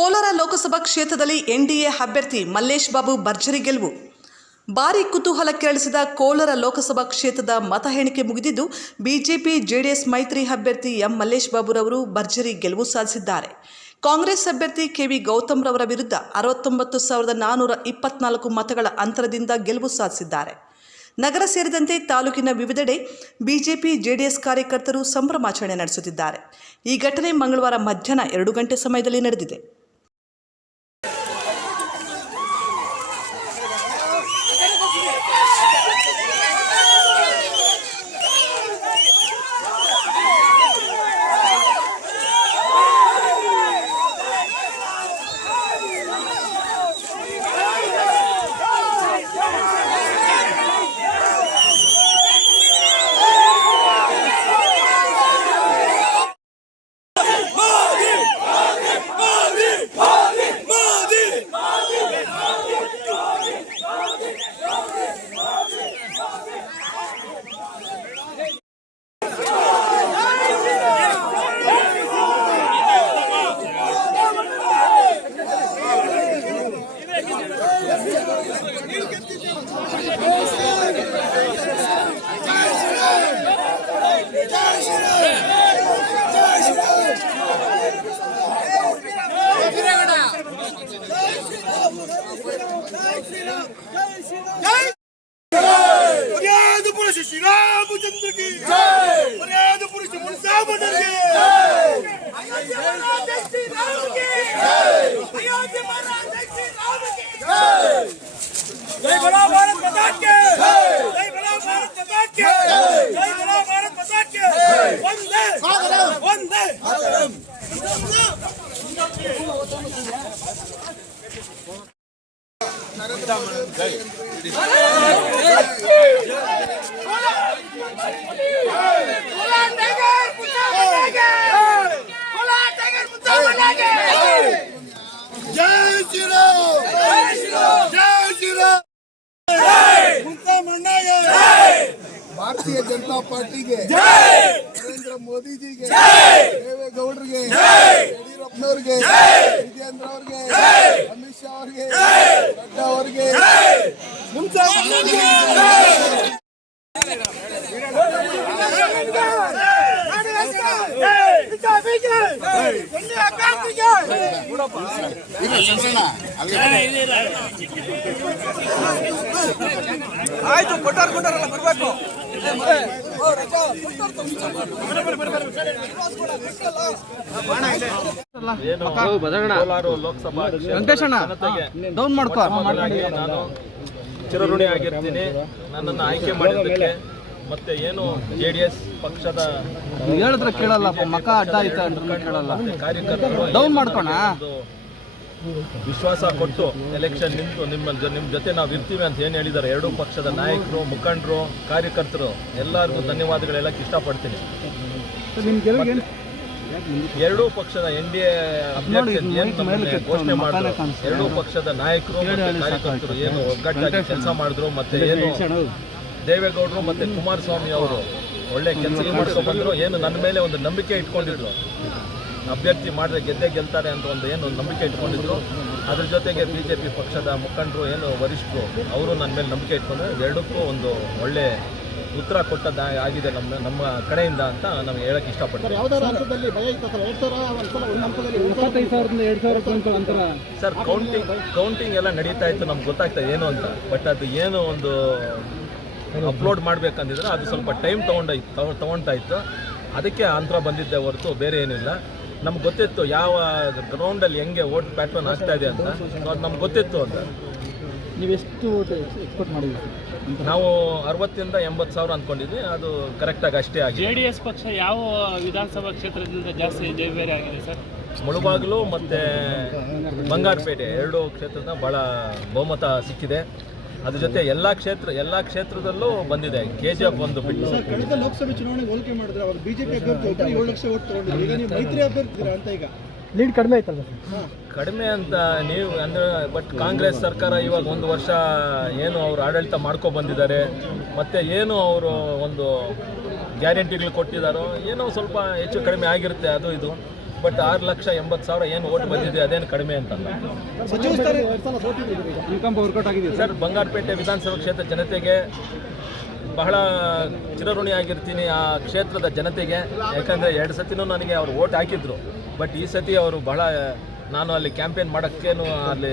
ಕೋಲಾರ ಲೋಕಸಭಾ ಕ್ಷೇತ್ರದಲ್ಲಿ ಎನ್ಡಿಎ ಅಭ್ಯರ್ಥಿ ಮಲ್ಲೇಶ್ ಬಾಬು ಭರ್ಜರಿ ಗೆಲುವು. ಭಾರೀ ಕುತೂಹಲ ಕೆರಳಿಸಿದ ಕೋಲಾರ ಲೋಕಸಭಾ ಕ್ಷೇತ್ರದ ಮತ ಎಣಿಕೆ ಮುಗಿದಿದ್ದು, ಬಿಜೆಪಿ, ಜೆಡಿಎಸ್ ಮೈತ್ರಿ ಅಭ್ಯರ್ಥಿ ಎಂ ಮಲ್ಲೇಶ್ ಬಾಬುರವರು ಭರ್ಜರಿ ಗೆಲುವು ಸಾಧಿಸಿದ್ದಾರೆ. ಕಾಂಗ್ರೆಸ್ ಅಭ್ಯರ್ಥಿ ಕೆವಿ ಗೌತಮ್ ರವರ ವಿರುದ್ಧ ಅರವತ್ತೊಂಬತ್ತು ಸಾವಿರದ ನಾನ್ನೂರ ಇಪ್ಪತ್ನಾಲ್ಕು ಮತಗಳ ಅಂತರದಿಂದ ಗೆಲುವು ಸಾಧಿಸಿದ್ದಾರೆ. ನಗರ ಸೇರಿದಂತೆ ತಾಲೂಕಿನ ವಿವಿಧೆಡೆ ಬಿಜೆಪಿ, ಜೆಡಿಎಸ್ ಕಾರ್ಯಕರ್ತರು ಸಂಭ್ರಮಾಚರಣೆ ನಡೆಸುತ್ತಿದ್ದಾರೆ. ಈ ಘಟನೆ ಮಂಗಳವಾರ ಮಧ್ಯಾಹ್ನ ಎರಡು ಗಂಟೆ ಸಮಯದಲ್ಲಿ ನಡೆದಿದೆ. చింతకి మర్యాద పురుష మున్సాబడకి అయోధ్య మహారాజ్ శ్రీ రాముకి అయోధ్య మహారాజ్ శ్రీ రాముకి జై బలా భారత్ ప్రసాద్ కే జై బలా భారత్ ప్రసాద్ కే జై బలా భారత్ ప్రసాద్ కే వందే ಭಾರತೀಯ ಜನತಾ ಪಾರ್ಟಿಗೆ, ನರೇಂದ್ರ ಮೋದಿಜಿಗೆ, ದೇವೇಗೌಡರಿಗೆ, ಯಡಿಯೂರಪ್ಪನವ್ರಿಗೆ ವಿಜೇಂದ್ರ ಅವ್ರಿಗೆ, ಅಮಿತ್ ಶಾ ಅವ್ರಿಗೆ, ನಡ್ಡಾ ಅವ್ರಿಗೆ मुंसा ಆಯ್ತು ಕೊಟ್ಟಾರ ಕೊಟ್ಟಾರಲ್ಲ ಬರ್ಬೇಕು. ಕೋಲಾರ ಲೋಕಸಭಾ ವೆಂಕಟೇಶಣ್ಣ ಡೌನ್ ಮಾಡ್ಕೋ. ನಾನು ಚಿರಋಣಿ ಆಗಿರ್ತೀನಿ ನನ್ನನ್ನು ಆಯ್ಕೆ ಮಾಡಿದ್ದಕ್ಕೆ ಮತ್ತೆ ಏನು ಜೆ ಡಿ ಎಸ್ ಪಕ್ಷದ ಹೇಳಿದ್ರೆ ಕೇಳಲ್ಲ ಮಕ ಅಡ್ಡ ಆಯ್ತಾ ಅಂದ್ರೆ ಕೇಳಲ್ಲ. ಕಾರ್ಯಕರ್ತರು ಡೌನ್ ಮಾಡ್ಕೋಣ? ಒಂದು ವಿಶ್ವಾಸ ಕೊಟ್ಟು ಎಲೆಕ್ಷನ್ ನಿಂತು ನಿಮ್ಮ ನಿಮ್ಮ ಜೊತೆ ನಾವು ಇರ್ತೀವಿ ಅಂತ ಏನು ಹೇಳಿದ್ದಾರೆ ಎರಡೂ ಪಕ್ಷದ ನಾಯಕರು ಮುಖಂಡರು ಕಾರ್ಯಕರ್ತರು ಎಲ್ಲರಿಗೂ ಧನ್ಯವಾದಗಳು ಹೇಳಕ್ಕೆ ಇಷ್ಟಪಡ್ತೀನಿ ಎರಡೂ ಪಕ್ಷದ ಎನ್ ಡಿ ಎ ಘೋಷಣೆ ಮಾಡಿದ್ರು? ಎರಡೂ ಪಕ್ಷದ ನಾಯಕರು ಮತ್ತು ಕಾರ್ಯಕರ್ತರು ಏನು ಒಗ್ಗಟ್ಟಾಗಿ ಕೆಲಸ ಮಾಡಿದ್ರು ಮತ್ತೆ ಏನು ದೇವೇಗೌಡರು ಮತ್ತು ಕುಮಾರಸ್ವಾಮಿ ಅವರು ಒಳ್ಳೆ ಕೆಲಸ ಮಾಡ್ಕೊಂಡು ಬಂದರು. ಏನು ನನ್ನ ಮೇಲೆ ಒಂದು ನಂಬಿಕೆ ಇಟ್ಕೊಂಡಿದ್ರು. ಅಭ್ಯರ್ಥಿ ಮಾಡಿದ್ರೆ ಗೆದ್ದೇ ಗೆಲ್ತಾರೆ ಅಂತ ಒಂದು ಏನು ನಂಬಿಕೆ ಇಟ್ಕೊಂಡಿದ್ರು. ಅದ್ರ ಜೊತೆಗೆ ಬಿ ಜೆ ಪಿ ಪಕ್ಷದ ಮುಖಂಡರು ಏನು ವರಿಷ್ಠರು ಅವರು ನನ್ನ ಮೇಲೆ ನಂಬಿಕೆ ಇಟ್ಕೊಂಡ್ರು ಎರಡಕ್ಕೂ ಒಂದು ಒಳ್ಳೆ ಉತ್ತರ ಕೊಟ್ಟದ್ದು ಆಗಿದೆ ನಮ್ಮ ನಮ್ಮ ಕಡೆಯಿಂದ ಅಂತ ನಮಗೆ ಹೇಳಕ್ಕೆ ಇಷ್ಟಪಡ್ತಾರೆ ಸರ್ ಕೌಂಟಿಂಗ್ ಕೌಂಟಿಂಗ್ ಎಲ್ಲ ನಡೀತಾ ಇತ್ತು ನಮ್ಗೆ ಗೊತ್ತಾಗ್ತಾ ಏನು ಅಂತ. ಬಟ್ ಅದು ಏನು ಒಂದು ಅಪ್ಲೋಡ್ ಮಾಡಬೇಕಂದಿದ್ರೆ ಅದು ಸ್ವಲ್ಪ ಟೈಮ್ ತೊಗೊಂಡ ತೊಗೊಳ್ತಾ ಇತ್ತು. ಅದಕ್ಕೆ ಅಂತರ ಬಂದಿದ್ದೆ ಹೊರತು ಬೇರೆ ಏನಿಲ್ಲ. ನಮ್ಗೆ ಗೊತ್ತಿತ್ತು ಯಾವ ಗ್ರೌಂಡಲ್ಲಿ ಹೆಂಗೆ ಓಟ್ ಪ್ಯಾಟ್ರನ್ ಆಗ್ತಾ ಇದೆ ಅಂತ. ಸೊ ಅದು ನಮ್ಗೆ ಗೊತ್ತಿತ್ತು ಅಂತ. ನೀವು ಎಷ್ಟು ಎಕ್ಸ್ಪೆಕ್ಟ್ ಮಾಡಿದ್ರಿ ನಾವು ಅರವತ್ತಿಂದ ಎಂಬತ್ತು ಸಾವಿರ ಅಂದ್ಕೊಂಡಿದ್ವಿ ಅದು ಕರೆಕ್ಟಾಗಿ ಅಷ್ಟೇ ಆಗಿದೆ. ಎಸ್ ಪಕ್ಷ ಯಾವ ವಿಧಾನಸಭಾ ಕ್ಷೇತ್ರದಿಂದ ಜಾಸ್ತಿ ಜಯಬೇರಿ ಆಗಿದೆ ಸರ್? ಮುಳುಬಾಗಿಲು ಮತ್ತು ಬಂಗಾರಪೇಟೆ ಎರಡು ಕ್ಷೇತ್ರದ ಭಾಳ ಬಹುಮತ ಸಿಕ್ಕಿದೆ. ಅದ್ರ ಜೊತೆ ಎಲ್ಲ ಕ್ಷೇತ್ರ ಎಲ್ಲ ಕ್ಷೇತ್ರದಲ್ಲೂ ಬಂದಿದೆ. ಕೆ ಜಿ ಎಫ್ ಒಂದು ಬಿಟ್ಟು. ಕಳೆದ ಲೋಕಸಭೆ ಚುನಾವಣೆ ಹೋಲಿಕೆ ಮಾಡಿದ್ರೆ ಅವರು ಬಿಜೆಪಿ ಅಭ್ಯರ್ಥಿ ಒಬ್ಬರು ಏಳು ಲಕ್ಷ ಓಟ್ ತಗೊಂಡಿದ್ರು. ಈಗ ನೀವು ಮೈತ್ರಿ ಅಭ್ಯರ್ಥಿ ಅಂತ ಈಗ? ಲೀಡ್ ಕಡಿಮೆ ಆಯ್ತಲ್ಲ ಕಡಿಮೆ ಅಂತ ನೀವು ಅಂದ್ರೆ ಬಟ್ ಕಾಂಗ್ರೆಸ್ ಸರ್ಕಾರ ಇವಾಗ ಒಂದು ವರ್ಷ ಏನು ಅವರು ಆಡಳಿತ ಮಾಡ್ಕೊ ಬಂದಿದ್ದಾರೆ. ಮತ್ತೆ ಏನು ಅವರು ಒಂದು ಗ್ಯಾರಂಟಿಗಳು ಕೊಟ್ಟಿದ್ದಾರೋ ಏನೋ ಸ್ವಲ್ಪ ಹೆಚ್ಚು ಕಡಿಮೆ ಆಗಿರುತ್ತೆ ಅದು ಇದು. ಬಟ್ ಆರು ಲಕ್ಷ ಎಂಬತ್ತು ಸಾವಿರ ಏನು ಓಟ್ ಬಂದಿದೆ ಅದೇನು ಕಡಿಮೆ ಅಂತಲ್ಲ. ಸರ್? ಬಂಗಾರಪೇಟೆ ವಿಧಾನಸಭಾ ಕ್ಷೇತ್ರ ಜನತೆಗೆ ಬಹಳ ಚಿರಋಣಿ ಆಗಿರ್ತೀನಿ ಆ ಕ್ಷೇತ್ರದ ಜನತೆಗೆ. ಯಾಕಂದರೆ ಎರಡು ಸತಿನೂ ನನಗೆ ಅವರು ಓಟ್ ಹಾಕಿದ್ರು. ಬಟ್ ಈ ಸತಿ ಅವರು ಬಹಳ ನಾನು ಅಲ್ಲಿ ಕ್ಯಾಂಪೇನ್ ಮಾಡೋಕ್ಕೇನು ಅಲ್ಲಿ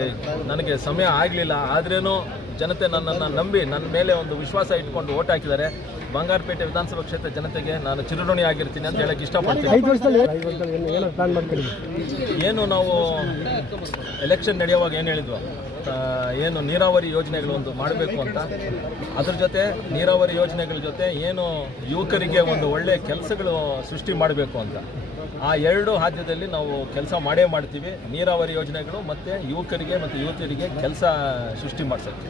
ನನಗೆ ಸಮಯ ಆಗಲಿಲ್ಲ. ಆದ್ರೇನು ಜನತೆ ನನ್ನನ್ನು ನಂಬಿ ನನ್ನ ಮೇಲೆ ಒಂದು ವಿಶ್ವಾಸ ಇಟ್ಕೊಂಡು ಓಟ್ ಹಾಕಿದ್ದಾರೆ. ಬಂಗಾರಪೇಟೆ ವಿಧಾನಸಭಾ ಕ್ಷೇತ್ರ ಜನತೆಗೆ ನಾನು ಚಿರಋಣಿ ಆಗಿರ್ತೀನಿ ಅಂತ ಹೇಳಕ್ಕೆ ಇಷ್ಟಪಡ್ತೀನಿ. ಏನು ನಾವು ಎಲೆಕ್ಷನ್ ನಡೆಯುವಾಗ ಏನು ಹೇಳಿದ್ವು? ಏನು ನೀರಾವರಿ ಯೋಜನೆಗಳು ಒಂದು ಮಾಡಬೇಕು ಅಂತ. ಅದ್ರ ಜೊತೆ ನೀರಾವರಿ ಯೋಜನೆಗಳ ಜೊತೆ ಏನು ಯುವಕರಿಗೆ ಒಂದು ಒಳ್ಳೆ ಕೆಲಸಗಳು ಸೃಷ್ಟಿ ಮಾಡಬೇಕು ಅಂತ. ಆ ಎರಡು ಆದ್ಯದಲ್ಲಿ ನಾವು ಕೆಲಸ ಮಾಡೇ ಮಾಡ್ತೀವಿ. ನೀರಾವರಿ ಯೋಜನೆಗಳು ಮತ್ತು ಯುವಕರಿಗೆ ಮತ್ತು ಯುವತಿಯರಿಗೆ ಕೆಲಸ ಸೃಷ್ಟಿ ಮಾಡ್ಸೋಕ್ಕೆ.